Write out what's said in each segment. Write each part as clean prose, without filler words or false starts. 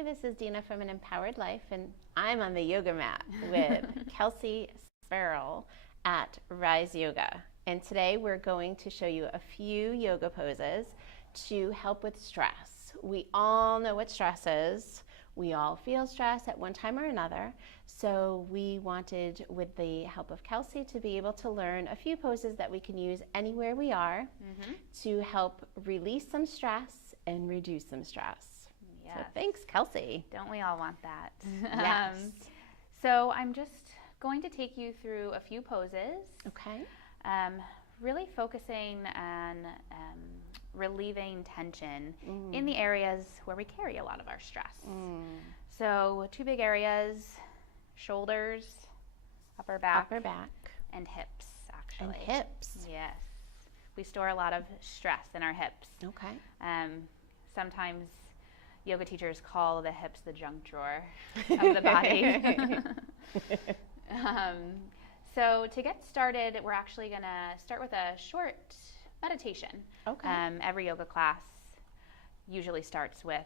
Hi, this is Dina from An Empowered Life, and I'm on the yoga mat with Kelsey Sperl at Rise Yoga. And today we're going to show you a few yoga poses to help with stress. We all know what stress is. We all feel stress at one time or another. So we wanted, with the help of Kelsey, to be able to learn a few poses that we can use anywhere we are to help release some stress and reduce some stress. Yes. So thanks, Kelsey. Don't we all want that? Yes. So I'm just going to take you through a few poses. Okay. Really focusing on relieving tension in the areas where we carry a lot of our stress. So two big areas: shoulders, upper back, and hips, actually. And hips. Yes. We store a lot of stress in our hips. Okay. Sometimes yoga teachers call the hips the junk drawer of the body. So to get started, we're actually going to start with a short meditation. Okay. Every yoga class usually starts with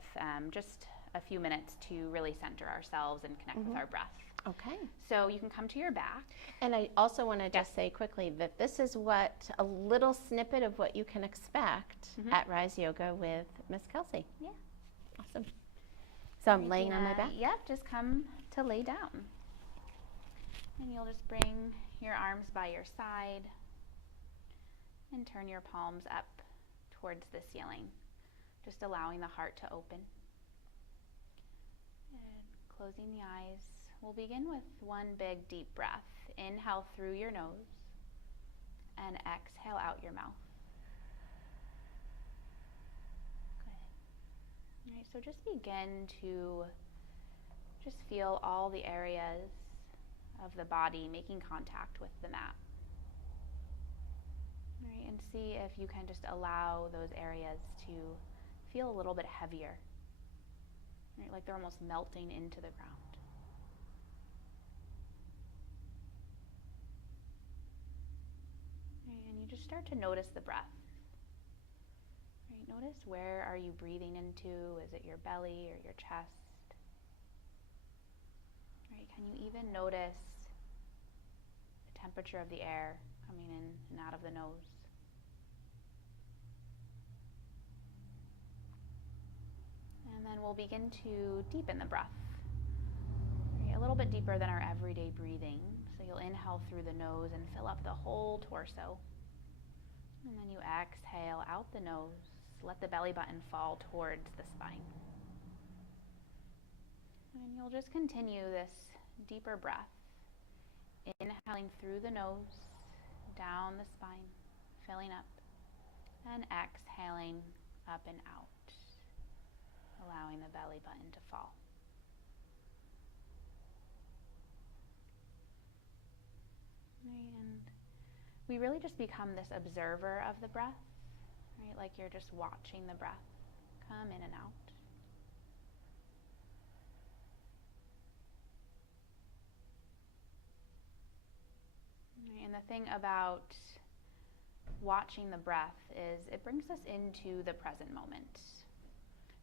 just a few minutes to really center ourselves and connect with our breath. Okay. So you can come to your back. And I also want to just say quickly that this is a little snippet of what you can expect at Rise Yoga with Miss Kelsey. Yeah. Awesome. So I'm laying on my back? Yep, just come to lay down. And you'll just bring your arms by your side and turn your palms up towards the ceiling, just allowing the heart to open. And closing the eyes, we'll begin with one big deep breath. Inhale through your nose and exhale out your mouth. Good. All right, so just begin to just feel all the areas of the body making contact with the mat. All right, and see if you can just allow those areas to feel a little bit heavier, right, like they're almost melting into the ground. Right, and you just start to notice the breath. Right, notice, where are you breathing into? Is it your belly or your chest? Right, can you even notice the temperature of the air coming in and out of the nose? And then we'll begin to deepen the breath, right, a little bit deeper than our everyday breathing. So you'll inhale through the nose and fill up the whole torso. And then you exhale out the nose. Let the belly button fall towards the spine. And you'll just continue this deeper breath, inhaling through the nose, down the spine, filling up, and exhaling up and out, allowing the belly button to fall. And we really just become this observer of the breath, right? Like you're just watching the breath come in and out. And the thing about watching the breath is it brings us into the present moment,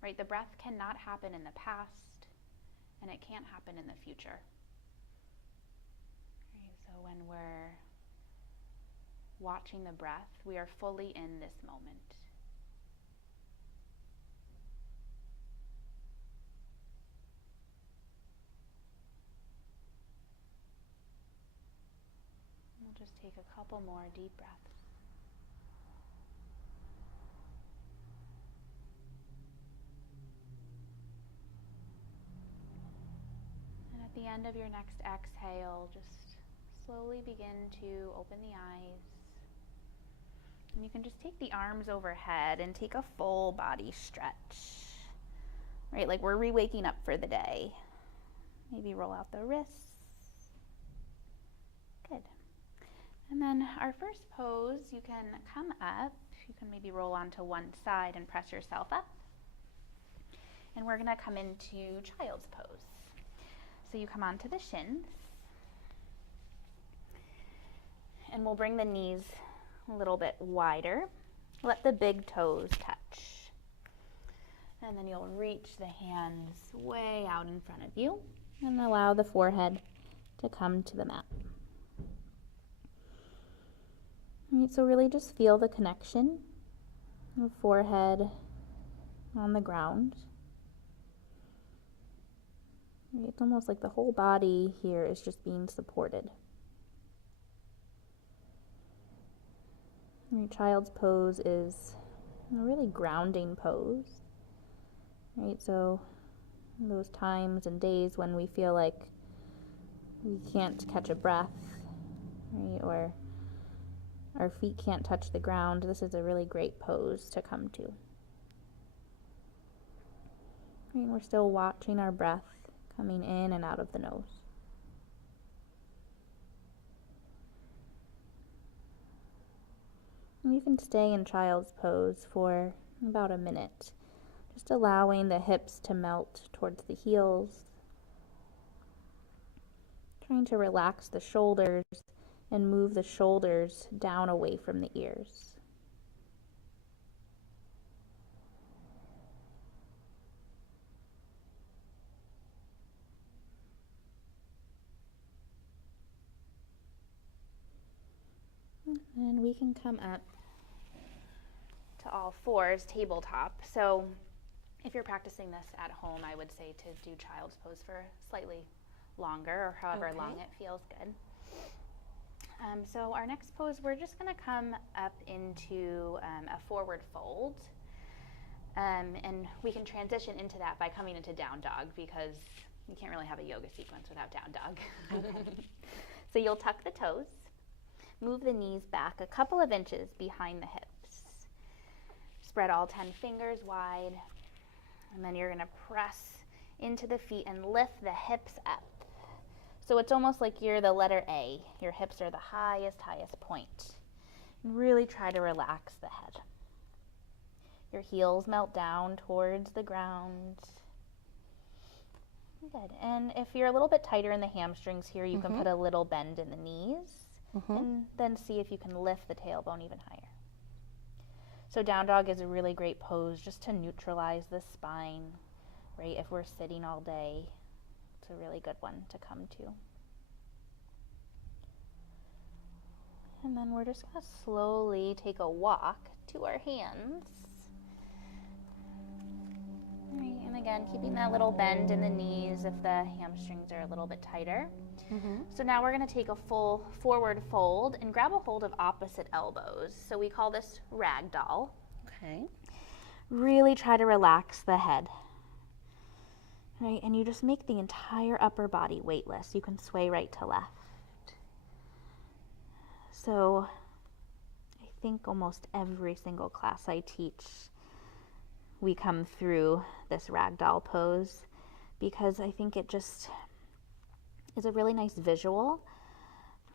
right? The breath cannot happen in the past, and it can't happen in the future. Right? So when we're watching the breath, we are fully in this moment. We'll just take a couple more deep breaths. And at the end of your next exhale, just slowly begin to open the eyes. And you can just take the arms overhead and take a full body stretch, right? Like we're re-waking up for the day. Maybe roll out the wrists. Good. And then our first pose, you can come up. You can maybe roll onto one side and press yourself up. And we're going to come into child's pose. So you come onto the shins. And we'll bring the knees a little bit wider. Let the big toes touch. And then you'll reach the hands way out in front of you and allow the forehead to come to the mat. All right, so really just feel the connection of forehead on the ground. All right, it's almost like the whole body here is just being supported. All right, child's pose is a really grounding pose. Right, so those times and days when we feel like we can't catch a breath, right, or our feet can't touch the ground, this is a really great pose to come to. Right, we're still watching our breath coming in and out of the nose. And you can stay in child's pose for about a minute. Just allowing the hips to melt towards the heels. Trying to relax the shoulders and move the shoulders down away from the ears. And we can come up to all fours, tabletop. So if you're practicing this at home, I would say to do child's pose for slightly longer, or however long it feels good. So our next pose, we're just going to come up into a forward fold. And we can transition into that by coming into down dog, because you can't really have a yoga sequence without down dog. Okay. So you'll tuck the toes, move the knees back a couple of inches behind the hips. Spread all 10 fingers wide. And then you're going to press into the feet and lift the hips up. So it's almost like you're the letter A. Your hips are the highest point. And really try to relax the head. Your heels melt down towards the ground. Good. And if you're a little bit tighter in the hamstrings here, you can put a little bend in the knees. And then see if you can lift the tailbone even higher. So down dog is a really great pose just to neutralize the spine, right? If we're sitting all day, it's a really good one to come to. And then we're just going to slowly take a walk to our hands. Right, and again, keeping that little bend in the knees if the hamstrings are a little bit tighter. So now we're going to take a full forward fold and grab a hold of opposite elbows. So we call this ragdoll. Okay. Really try to relax the head. Right, and you just make the entire upper body weightless. You can sway right to left. So I think almost every single class I teach, we come through this ragdoll pose, because I think it just is a really nice visual,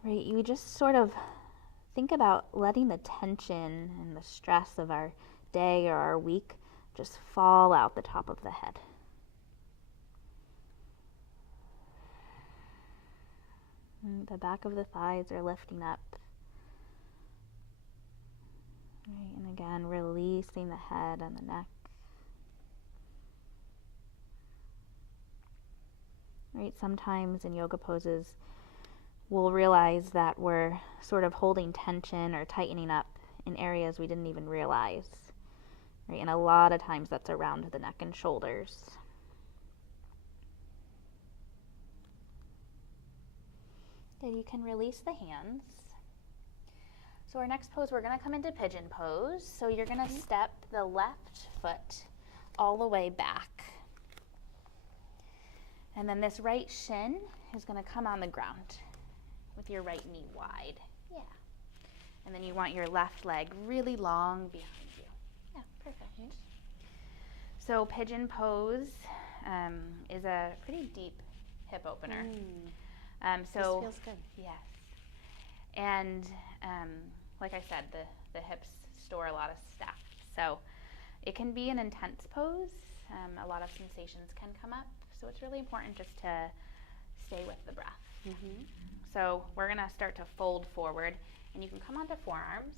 right? You just sort of think about letting the tension and the stress of our day or our week just fall out the top of the head. And the back of the thighs are lifting up. Right, and again, releasing the head and the neck. Right, sometimes in yoga poses, we'll realize that we're sort of holding tension or tightening up in areas we didn't even realize. Right, and a lot of times that's around the neck and shoulders. Good, you can release the hands. So our next pose, we're going to come into pigeon pose. So you're going to step the left foot all the way back. And then this right shin is going to come on the ground with your right knee wide. Yeah. And then you want your left leg really long behind you. Yeah, perfect. So pigeon pose is a pretty deep hip opener. This feels good. Yes. And like I said, the hips store a lot of stuff. So it can be an intense pose. A lot of sensations can come up. So it's really important just to stay with the breath. So we're going to start to fold forward, and you can come onto forearms.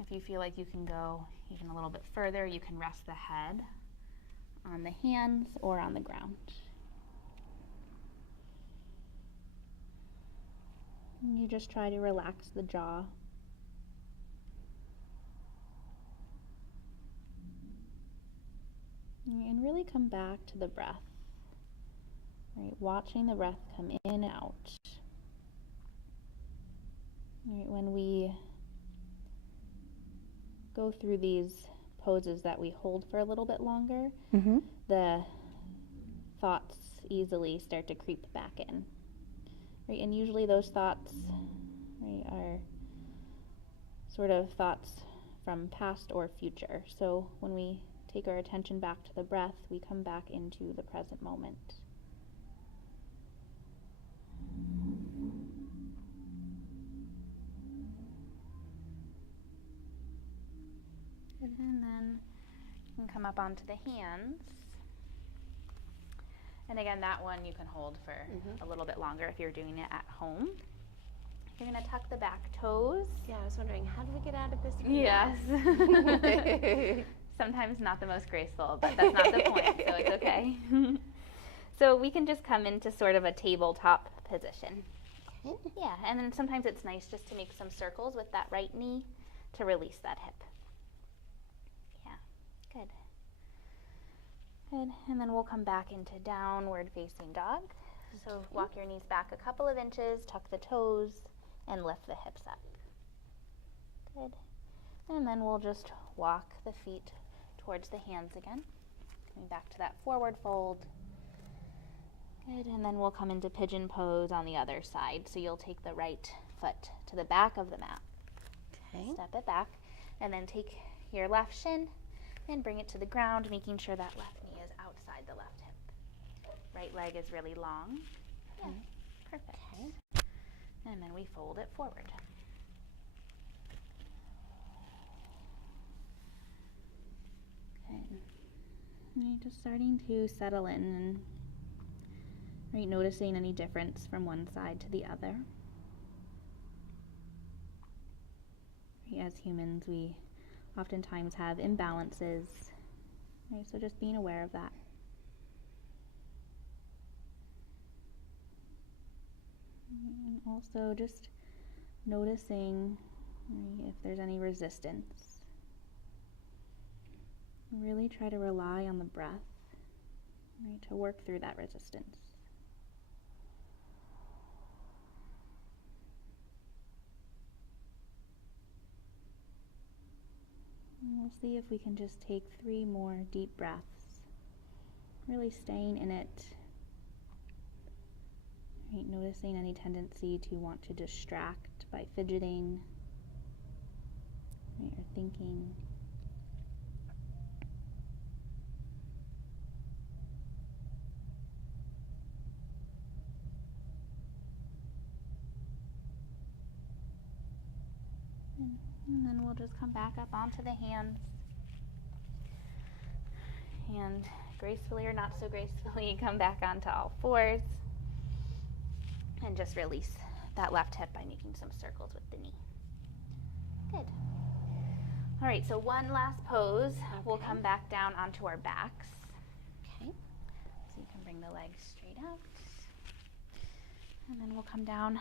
If you feel like you can go even a little bit further, you can rest the head on the hands or on the ground. And you just try to relax the jaw. And really come back to the breath. Right, watching the breath come in and out. Right, when we go through these poses that we hold for a little bit longer, the thoughts easily start to creep back in. Right, and usually those thoughts, right, are sort of thoughts from past or future. So when we take our attention back to the breath, we come back into the present moment. And then you can come up onto the hands. And again, that one you can hold for a little bit longer if you're doing it at home. You're going to tuck the back toes. Yeah, I was wondering, how do we get out of this? Yes. Sometimes not the most graceful, but that's not the point, so it's okay. So we can just come into sort of a tabletop position. Okay. Yeah, and then sometimes it's nice just to make some circles with that right knee to release that hip. Good. Good. And then we'll come back into downward facing dog. So walk your knees back a couple of inches, tuck the toes, and lift the hips up. Good. And then we'll just walk the feet towards the hands again. Coming back to that forward fold. Good. And then we'll come into pigeon pose on the other side. So you'll take the right foot to the back of the mat. Okay. Step it back. And then take your left shin and bring it to the ground, making sure that left knee is outside the left hip. Right leg is really long. Yeah, perfect. Okay. And then we fold it forward. Okay. Right, just starting to settle in and right, noticing any difference from one side to the other. Right, as humans, we oftentimes have imbalances, right? So just being aware of that. And also just noticing, right, if there's any resistance. Really try to rely on the breath, right, to work through that resistance. And we'll see if we can just take 3 more deep breaths, really staying in it, right, noticing any tendency to want to distract by fidgeting, right, or thinking. And then we'll just come back up onto the hands. And gracefully or not so gracefully, come back onto all fours. And just release that left hip by making some circles with the knee. Good. All right, so one last pose. Okay. We'll come back down onto our backs. Okay. So you can bring the legs straight out. And then we'll come down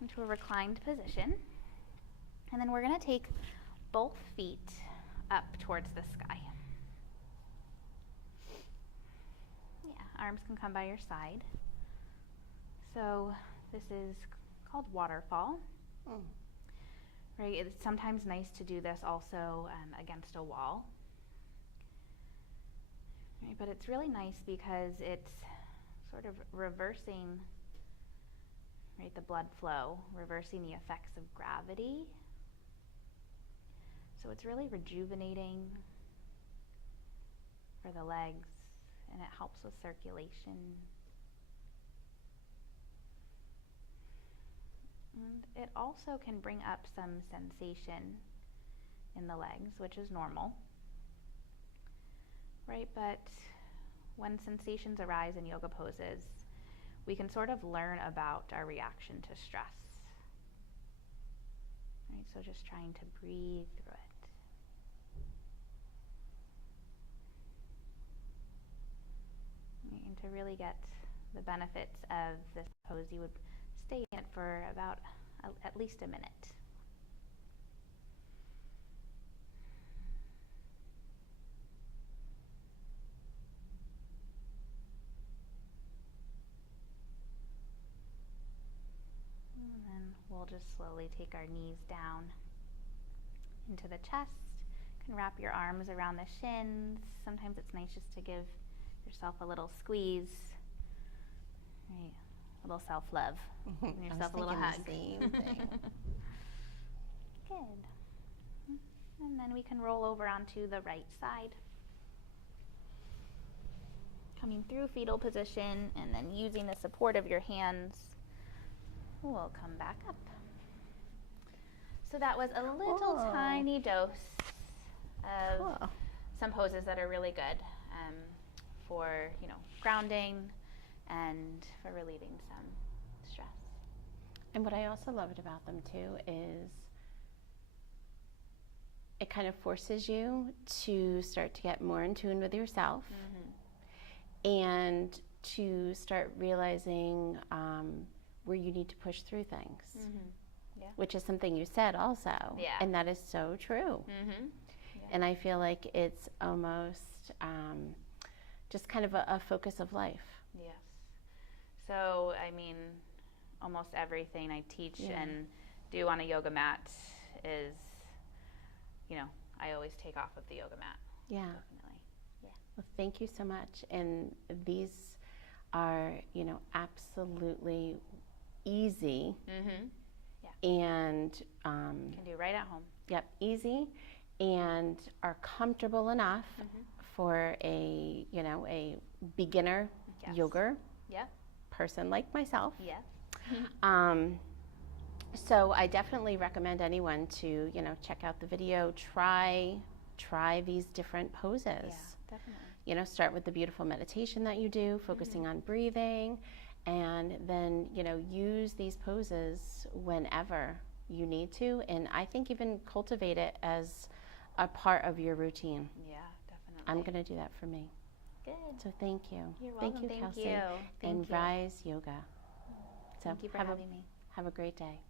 into a reclined position. And then we're going to take both feet up towards the sky. Yeah, arms can come by your side. So this is called waterfall. Right, it's sometimes nice to do this also against a wall. Right, but it's really nice because it's sort of reversing, right, the blood flow, reversing the effects of gravity. So it's really rejuvenating for the legs, and it helps with circulation. And it also can bring up some sensation in the legs, which is normal, right? But when sensations arise in yoga poses, we can sort of learn about our reaction to stress. Right, so just trying to breathe through it. Right, and to really get the benefits of this pose, you would stay in it for about at least a minute. And then we'll just slowly take our knees down into the chest. You can wrap your arms around the shins. Sometimes it's nice just to give yourself a little squeeze. Right. A little self-love. Give yourself a little hug. The same thing. Good. And then we can roll over onto the right side. Coming through fetal position and then using the support of your hands, we'll come back up. So that was a little tiny dose of some poses that are really good for, grounding and for relieving some stress. And what I also loved about them too is it kind of forces you to start to get more in tune with yourself, and to start realizing where you need to push through things, which is something you said also, and that is so true. And I feel like it's almost just kind of a focus of life. Yes. So, I mean, almost everything I teach and do on a yoga mat is, I always take off of the yoga mat. Yeah. Definitely. Yeah. Well, thank you so much. And these are, absolutely easy. And can do right at home. Yep, easy, and are comfortable enough for a beginner yoga person like myself. Yes. So I definitely recommend anyone to check out the video, try these different poses. Yeah, definitely. Start with the beautiful meditation that you do, focusing on breathing, and then use these poses whenever you need to, and I think even cultivate it as a part of your routine. Yeah, definitely. I'm going to do that for me. Good. So thank you. You're welcome. Thank you, Kelsey. Thank and you. Rise Yoga. So Thank you for having me. Have a great day.